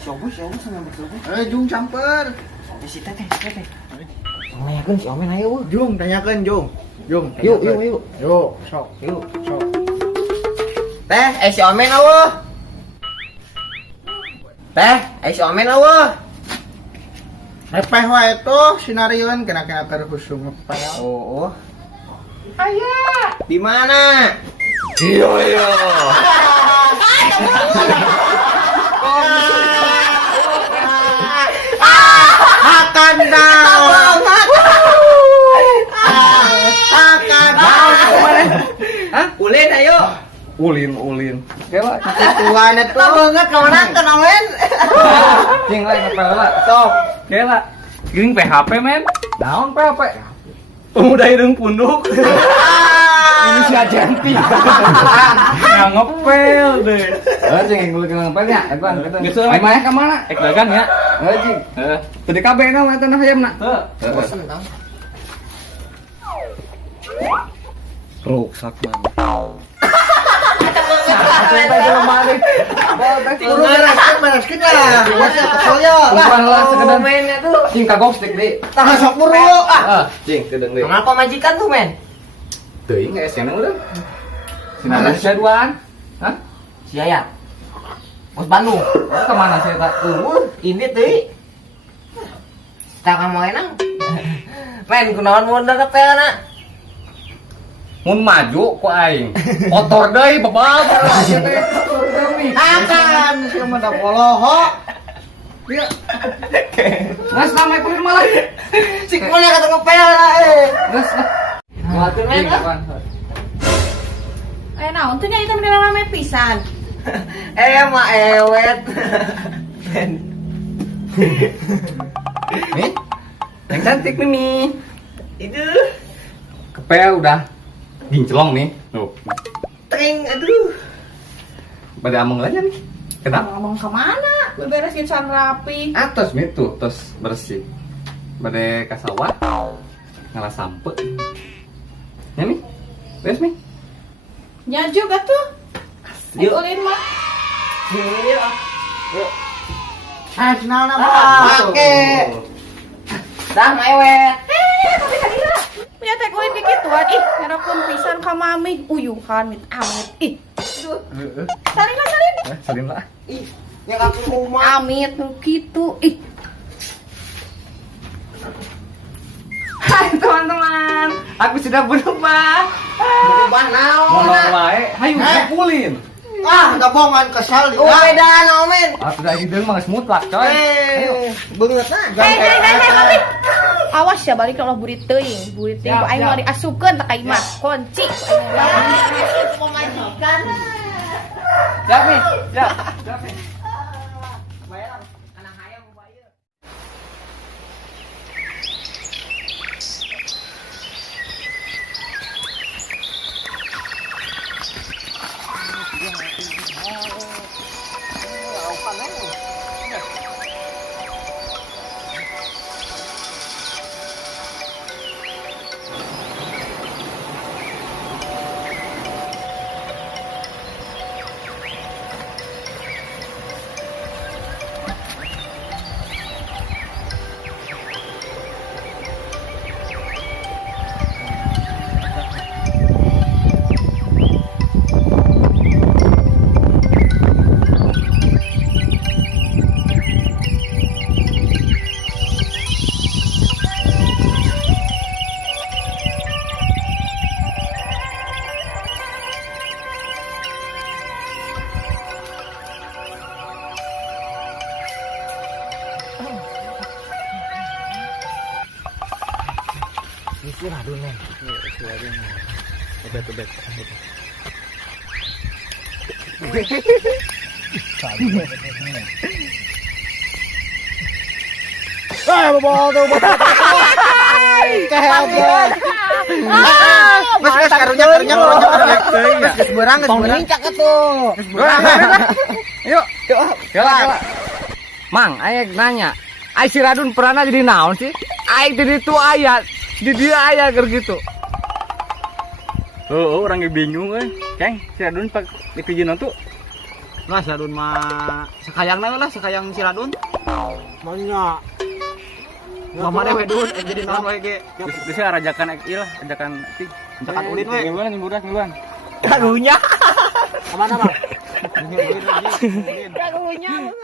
Siapa sama betul. Jung camper. Si teh. Tanyakeun si Omen ayo. Jung tanyakeun Jung. Yuk. Yuk, sok. Yuk. Teh, si Omen eueuh. Teh, si Omen eueuh. Ngepeh wae tuh sinarieun kena-kena terhusung ngepeh. Oh. Aya. Di mana? Iya. Makan dah. Hah? Ulin ayo. Ulin. Kela Tuan itu. Banget kemana kenalin? cing lain apa lah. Sok. Kela. Geuning PHP men. Naon PHP? Pemuda hidung punduk. Ini si Ajanti. Yang ngepel deh. Cing ngulik ngepelnya, Evan kata. Geus we. Ai mah ka mana? Ek dagang ya. Cing. Tadi kabeh na mah tanah hayamna. Rusak man. Maraskeun lah. Masih kesel ya. Bukan lah sekedar Mennya tuh. cing kagok stick di. Tah sok buru. Cing kedeung deui. Kenapa majikan tuh men? Teuing geus cenah urang. Sinana saduan. Hah? Si Ayat. Bos Bandung. Ke mana sih eta? Ini tuh. Tak kamu enang. Men, kunaon mun ngepelna? Mun maju ku aing. Kotor deui bebal ieu teh. Akan si mah da poloho. Geus ramai kulir malah. Si kumaha kata ngepelna Geus. Ngatur men. Naon tuh nya itu menilai rame pisan. Mah ewet. Nih. Yang cantik Mimi. Itu Kepel udah ginclong nih. Tuh. ting aduh. Pada ameng aja nih. Kenapa? Ngomong kemana? Beresin san rapi. Atas mi tuh, terus bersih. Pada ka sawah. Ngalah sampe. Ya mi. Beres mi. Nya juga tuh. Yuk. Ulin mah. Yuk. Cenah na Make. Dah mewet. Tapi sadira. Punya teh ulin kikituan. Ih, ngarepun pisan ka mami. Uyuhan mit amit. Ih. Aduh. Salin. Salim lah. Ih, yang aku rumah. Amit nu kitu. Ih. Hai teman-teman, aku sudah berubah. Berubah naon? Ngomong wae, hayu pulin. Gabongan kesal Oh, beda Omen. Aku udah hideung mah geus mutlak coy. beungeut na. Hei. Awas ya balik kalau burit teuing. Burit teuing aing mau diasukeun tak ka imah. Kunci. Pemajikan. Siap nih, siap. Istirahat dulu men. Tebet. Mas karunya. Geus beurang. Cak atuh. Yuk. Kela. Mang, aing nanya. Ai si Radun peranna jadi naon sih? Aing di ditu aya, di dia aya keur gitu. Oh, orang bingung Keng, si Radun pak di kejian tuh. Lah si Radun mah sekayangna lah sekayang si Radun. Manya. Mama deh Dun, jadi naon wae ge. Bisa rajakan ieu lah, rajakan ti. Rajakan ulin we. Mingguan. Kagunya. Kemana bang? Kagunya.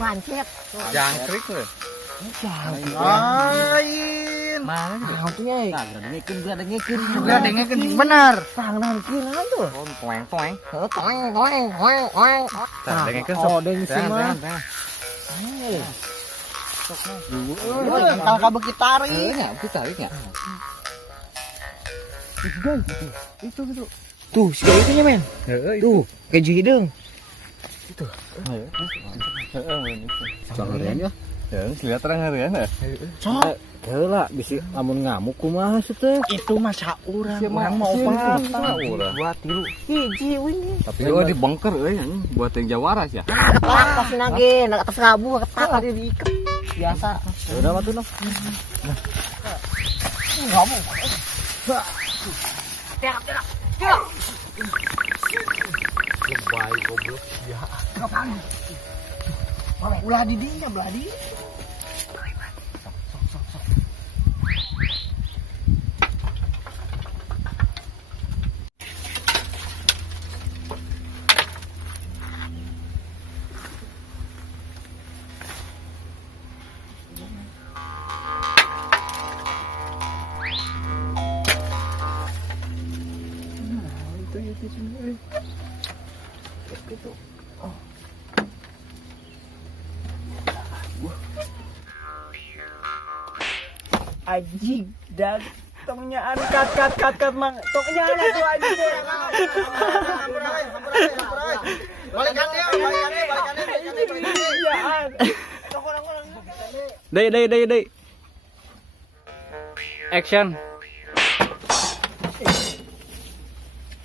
Mancet. Jangkrik lho. Lain. Mana tuh? Nah, dengekeun. Juga dengekeun bener. Sangan kieulan tuh. Toeng. Toeng. Tah dengekeun Oh, deung semua. Kalau kabeh kita tarik. Kita tarik nya. Itu. Tuh, segala itunya men. Tuh, keju hidung. Jangan ya. Ya, lihat terang harian ya. Sok. Heula bisi lamun ngamuk kumaha sih teh? Itu mah saurang. Urang mau patah. Buat tilu. Hiji ini. Tapi oh dibongkar euy anjing buat yang jawaras ya. Pas nage, atas rabu ketak tadi diikat. Biasa. Udah mah tuh noh. Ngamuk. Lebay goblok ya. Ulah di dinya, belah di. Anjing dan tongnya kat mang tongnya tuh anjing. Balikan dia. Dei. Action.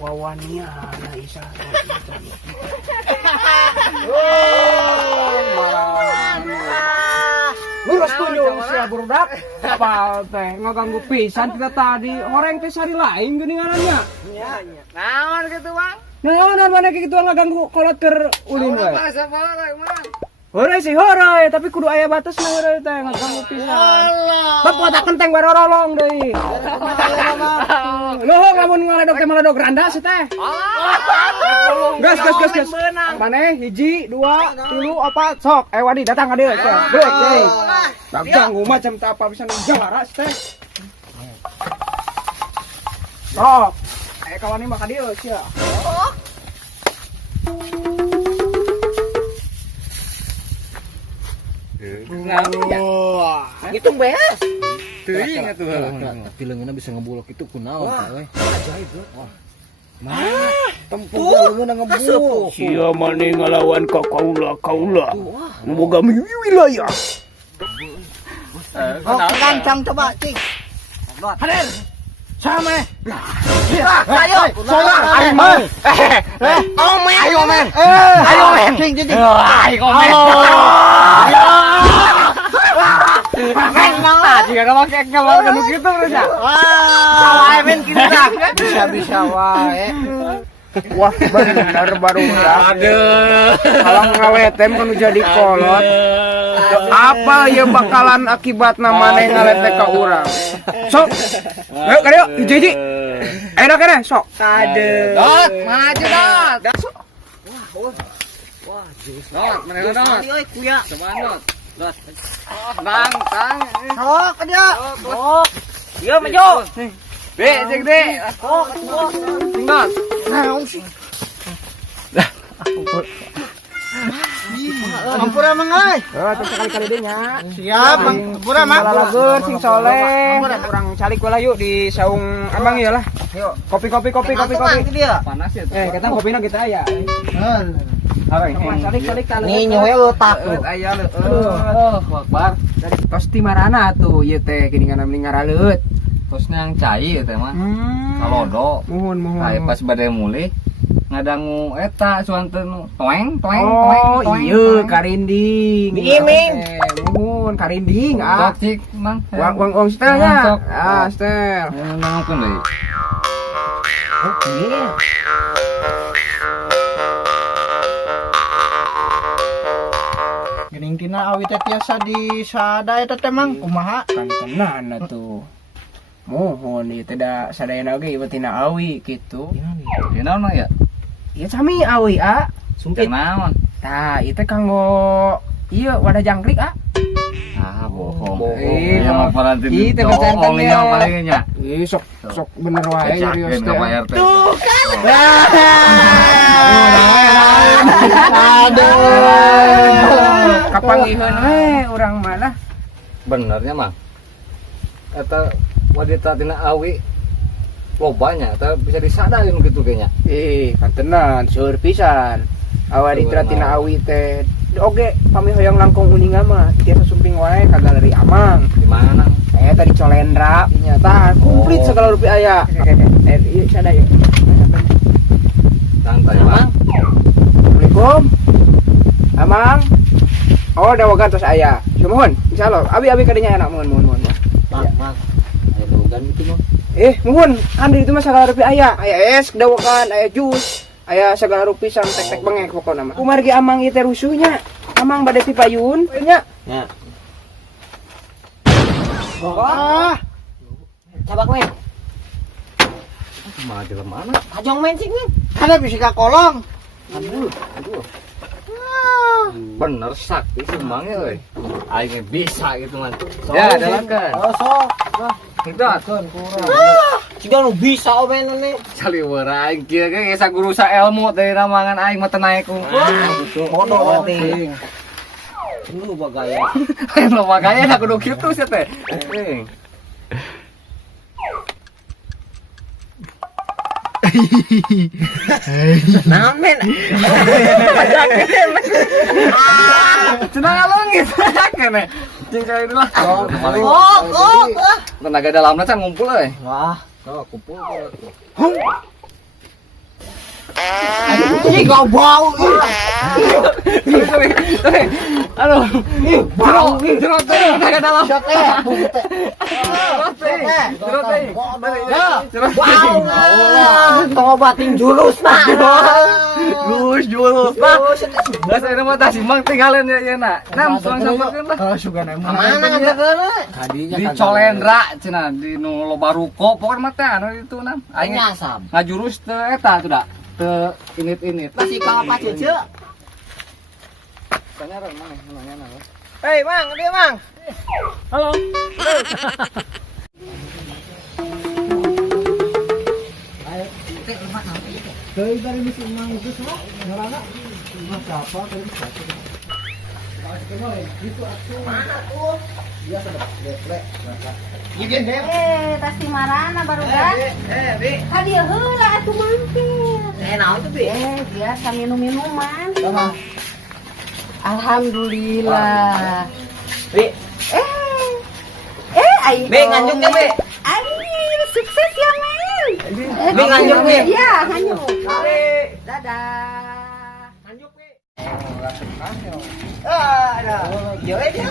Wawania na isa. Lurus tunjuk sia burudak. Apal teh ngaganggu pisan kita tadi. Horeng teh sari lain geuningannya. Nya. Naon gitu, Bang? Naon mana kitu ngaganggu kolot keur ulin we. Sabar, Bang. Hore sih hore, tapi kudu aya batasna hore teh ngaganggu pisan. Bapak tak kenteng barorolong deui. Loh lamun ngaledog teh maledog randa sih teh. Gas. Maneh 1 2 3 4 sok. Wadi datang ka dieu. Geus deui. Tak ganggu macam teh apa bisa njawaras teh. Sok. Kawan ini mah ka dieu sia. Itu beres. Teuing atuh. Tapi leungeunna bisa ngebulok itu kunaon teh we. Ajaib bro. Wah. Mah, tempuh leungeunna ngebulok. Sia mane ngalawan ka kaula. Boga wilayah. Gancang coba, Cing. Hadir. Sama. Ayo, Ayo men. Ayo men. Cing jadi. Ayo men. Tadi ada pakai kamar kan gitu aja. Salah men kita. Bisa wae. Wah bener baru Aduh. kalau ngawetem kan jadi kolot. Apa ya bakalan akibatna maneh ngalete ka urang. Sok. Ayo kadeo hiji. Ayo kene sok. Kade. Dot, maju dot. Dot, mana dot? Euy kuya. Coba dot. Dot. Tang. Sok dia. Iya maju. Cek deh. Tinggal. Naon sih? Ampura mang euy. Terus sekali-kali deh nya. Siap, ampura mang. Malalager sing soleh. Kurang calik lah yuk di saung abang ya lah. Yuk, kopi. Dia. Panas ya. Kita kopina kita aya. Calik tali. Nih nyoe otak lu. Aya leuh. Akbar. Dari tos ti marana tuh ieu teh geuningan mending ngaraleut. Terus yang cai teh mah. Kalodo. Mohon. Kayak pas badai mulih ngadangu eta suanteun toeng. Oh iya karinding. Diiming. Mohon karinding Sok cik mang. Wang setelnya. Sok. Setel. Nangkeun deui. Geuning tina awi teh tiasa di sada eta teh mang kumaha? Kan tenan atuh. Mohon ieu teh da sadayana oge ieu tina awi kitu. Di naon ya? Ieu sami awi Sumpit naon? Tah, ieu teh kanggo ieu wadah jangkrik Ah, bohong. Iya, mah paranti. Ih, teh bercanten Bohong ya. nya palingnya nya. Sok bener wae serius teh. Tuh Aduh. Kapangiheun we urang mah. Benernya mah. Eta wanita tina awi lobanya, eta bisa disadain gitu kayaknya. Kan tenan seueur pisan. Awal ditratina awi teh oge pamihoyong langkung uninga mah tiasa sumping wae ka galeri Amang. Di mana? Tadi Colendra ternyata komplit segala rupiah aya. Ieu sada yuk. Santai, Bang. Assalamualaikum. Amang. Oh, dawagan tos aya. Mohon, insyaallah. Abi kadinya enak mohon. Mang. Ayo dawagan itu mah. Mohon, andi itu mah segala rupiah aya. Aya es, dawagan, aya jus, aya segala rupiah sam tek-tek bengek pokona mah. Kumargi Amang ieu teh rusuhnya. Amang bade pipayun nya. Ya. Wah. Cabak men. Mah di mana? Kajong men sih men. Ada bisa ka kolong. Aduh. Bener sakti sih mangnya euy. Aing bisa gitu man. Ya, dalakan. Oh, sok. Itu atuh. Ciga nu bisa men ne. Caliweur aing kieu ge geus gurusa ilmu dari ramangan aing mah teu naek unggul. Bodoh teh. Lu bagaya. Lo makanya aku kudu kitu sih teh. Naon men? Cenah ngalungit kene. Jeung cai lah. Oh. Tenaga dalamna can ngumpul euy. Wah. Kumpul. Ini gak bau. Aduh. Bau. Jerot teh tenaga dalam. Shot teh. Tobatin jurus nah. Jurus mah. Geus aya mah tah simbang tinggalin ya na. Nam suang sampeun lah. Mana ngabekeun? Di Colendra cenah di nu loba ruko pokokna mah teh anu itu nam. Aing Nyasam. ngajurus teh eta tuh da. Teu init-init. Masih ka apa cece? Sanyaran mana nanya. Hei, Mang, dia Mang. Halo. Tas di marana baru dah. Hadiah heula atuh mampir. Naon tuh, Bi? Biasa minum-minuman. Alhamdulillah. Bi, Aing. Bi nganjuk ya, Bi. Aing sukses ya, Men. Bi nganjuk, Bi. Iya, nganjuk. Dadah. Nganjuk, Bi. Ada. Iya dia.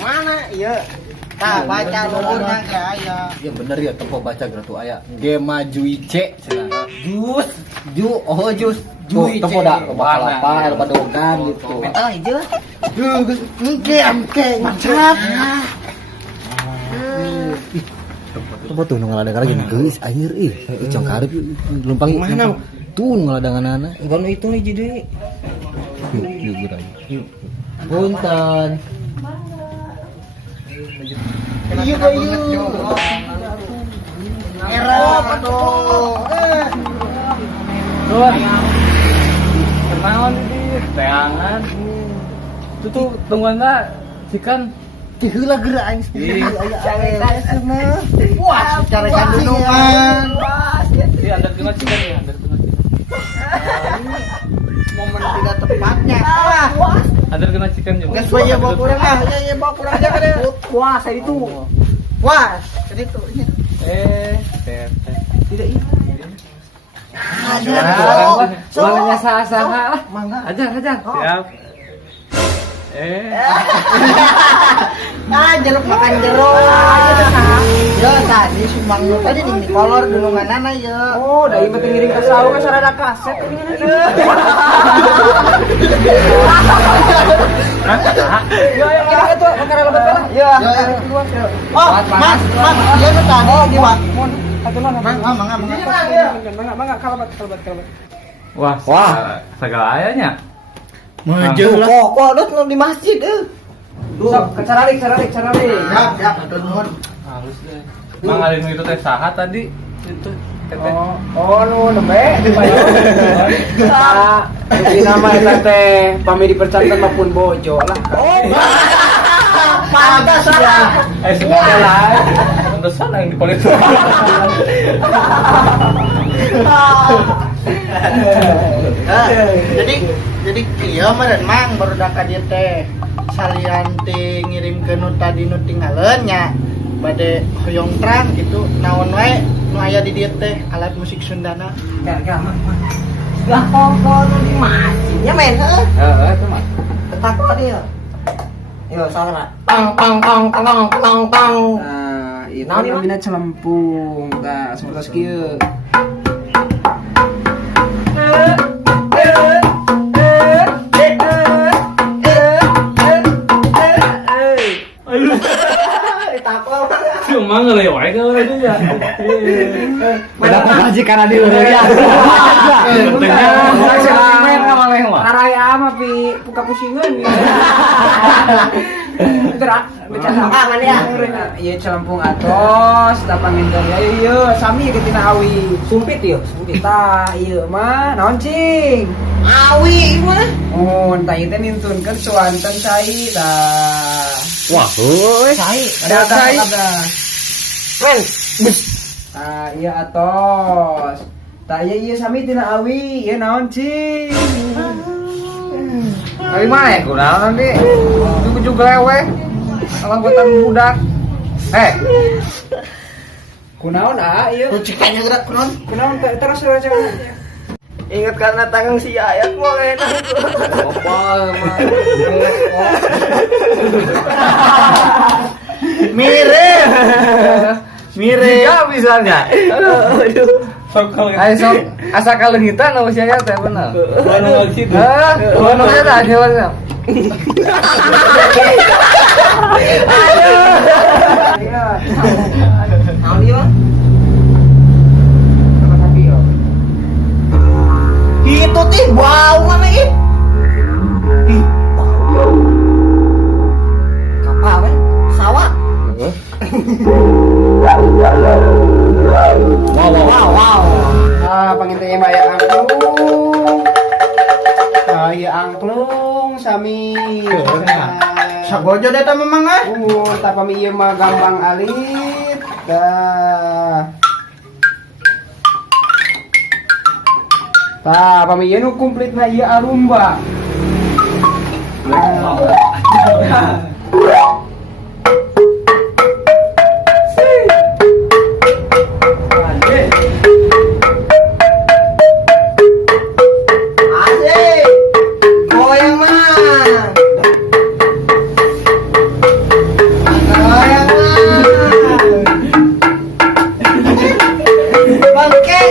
Mana? Iya. Tah baca nuhunna ge aya. Ya bener ya tempo baca gratu aya. Ge maju ice cenah. Jus. Jus. Tempo da apa dogan gitu. Mental hijau. Ngke amke ngacap. Tempat tuh ngaladang lagi geus anjir ih. Cong karep lumpang Mana? Tuh ngaladanganana. Bukan itu nih jadi. Yuk gerai. Punten. Iya bayu. Era aduh. Kenaon ini? neangan. Itu tuh tungguanna sikan Diheula geura aing Ih. Wah, secara kandungan. Iya, anda kena cikan ya, anda kena cikan. Momen tidak tepatnya. Anda kena cikan juga. Geus bae bawa kurang ah, ya bawa kurang aja kan. Wah, saya itu. Wah, jadi tuh ini. Teh. Tidak ini. Soalnya saha-saha lah. Mangga. Ajar. Siap. Ah, jeruk makan jeruk. Ya tadi sumbang lu tadi di kolor dulu nganana ya. Oh, dari mah ngiring ke sawah geus rada kaset. Ya, yang ini atuh perkara lebat lah. Ya. Oh, Mas, dia tuh tadi di Wak. Atuh Mangga. mangga kalabat. Wah, segala ayahnya. Maju lah. Kok lu di masjid Sok, caralik. Siap, atur nuhun. Halus deh. Mang Alin itu teh saha tadi? Itu teteh. Nu nembe di payo. Di nama eta teh pami dipercantan maupun bojo lah. Pantas lah. Sebenarnya lah. Pantesan yang dipolitik. Jadi kieu meureun mang baru ka dieu teh salian teh ngirim ke nu tadi nu tinggaleuan nya bade hoyong trang gitu naon wae nu aya di dieu teh alat musik Sundana. Lah kok nu di masjid Ya men heuh. Heeh, itu mah. Tetako dia. Yo salah. Nah, itu namanya celempung. Tah, seperti kieu. Cuma ngelewai kalau itu ya. Kenapa majikan adi udah ya? Araya mah pi buka pusingan. Gerak bercanda aman ya. Ieu celempung atos, da pangender ieu sami getina awi. Sumpit ieu, sumpit. Tah ieu mah naon cing? Awi mah. Oh, entah itu nintunkeun suanten cai dah. Wah, heuy. Cai. Ada cai. Men. Ah, iya atos. Tah ieu sami tina awi, ieu naon cing? Dari mana ya kurang nanti? Juga lewe. Kalau buatan budak. Kunaon ieu? Kucikannya gerak kunaon? Kunaon terus jangan. Ingat karena tangan si ayat mau enak. Mirip. Ya misalnya. Ayo sok asa kalengitan sama si Ayat teh bener. Mana gitu. Mana ya tah hewannya. Naon ieu? Itu tih bau mana ih? Ih, bau. Kapal kan? Sawah. Wow. Ah, pangintanya Mbak ya angklung. Ah, iya angklung sami. Sagojo deh ta memang ah. Tak pami ieu mah gampang alit. Tah, pami ieu nu komplitna ieu arumba. Asik. Goyang mah. Goyang mah. Bangke.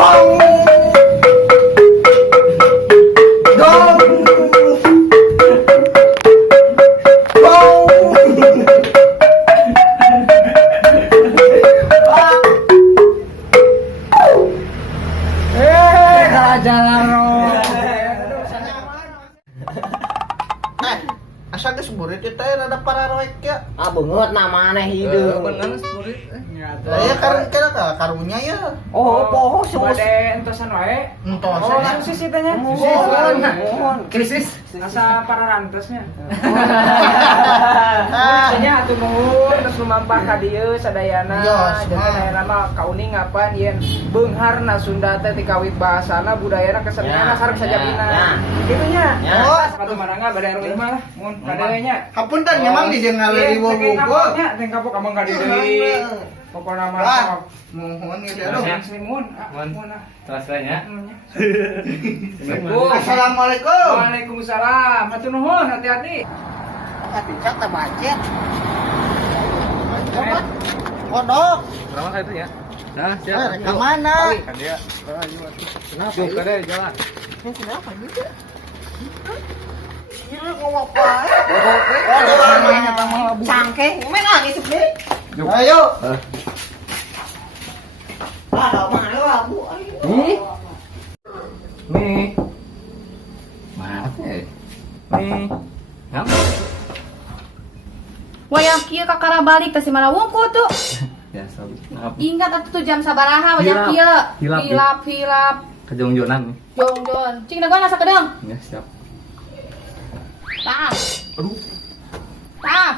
Gong. Asa geus burit teh rada pararoek ya. Ah beungeut na maneh hideung. Bener sepurit. Ya karunya ya. Oh, poho bade entosan wae. Entos. Oh, susis itu nya. Krisis. Asa para rantesnya. Nya atuh nuhun terus lumampah ka dieu sadayana. Yos, Jadi aya mah kauning ngapan yen beungharna Sunda teh ti kawit bahasana budayana kesenianna sareng sajabina. Kitu nya. Oh, Atuh marangga bade rumah lah mun kadeu nya. hapunten memang di jeung ngaleuwih wugu. Nya teh kapok amang ka deui. Pokona mah Mohon gitu aduh aduh. mun mun ah. Selesainya. Assalamualaikum. Waalaikumsalam. Hatur nuhun, hati-hati. Pincak teh macet. Kodok. Berapa kali itu ya? Nah, siap. Ke mana? Kan dia. Yuk, kade jalan. Cangke, main lagi sih, Bre. Ayo. Nih. Mana sih? Nih. Ngapa? Wayah kieu kakara balik teh si Malawungku tuh. Ya, sabi. Ngapa? Ingat atuh tuh jam sabaraha wayah Hilap. kieu. Hilap, Hilap. Kejong-jongan nih. Jong. Cing dagoan asa kedeng. Ya, siap. Tah. Aduh. Tah.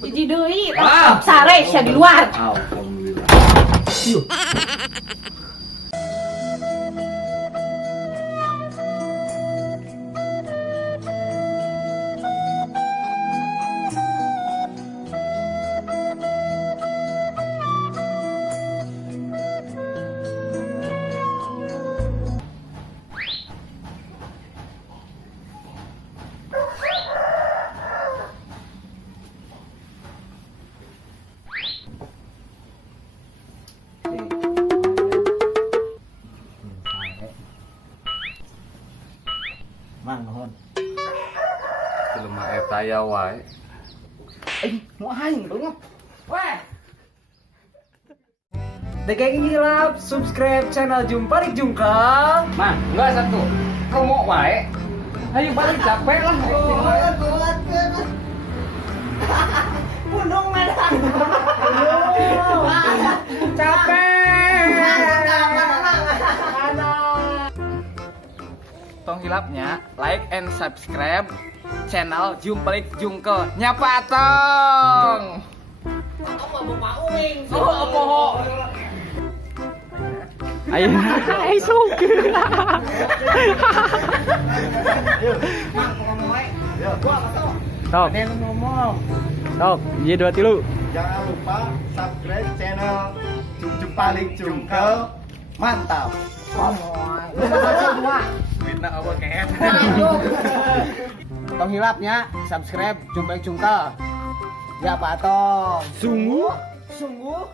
Hiji deui. Ah. Sare sia di luar. Alhamdulillah. Mang nuhun. Belum eta ya wae. Mau aing belum. Weh. Degeng hilap, subscribe channel Jumparik Jungkal. Mang, enggak satu. Promo wae. Ayo balik capek lah. Tong hilapnya like and subscribe channel Jumparik Jungkel. Nyapa tong. Oh, apa ho? Ayo, ayo suka. Tok. Ada yang ngomong. Tok, iya 2 tilu. Jangan lupa subscribe channel Jumparik Jungkel. Mantap. Duitna apa kehet? Tong hilapnya, subscribe Jumparik Jungkal. Ya Pak Tong. Sungguh? Sungguh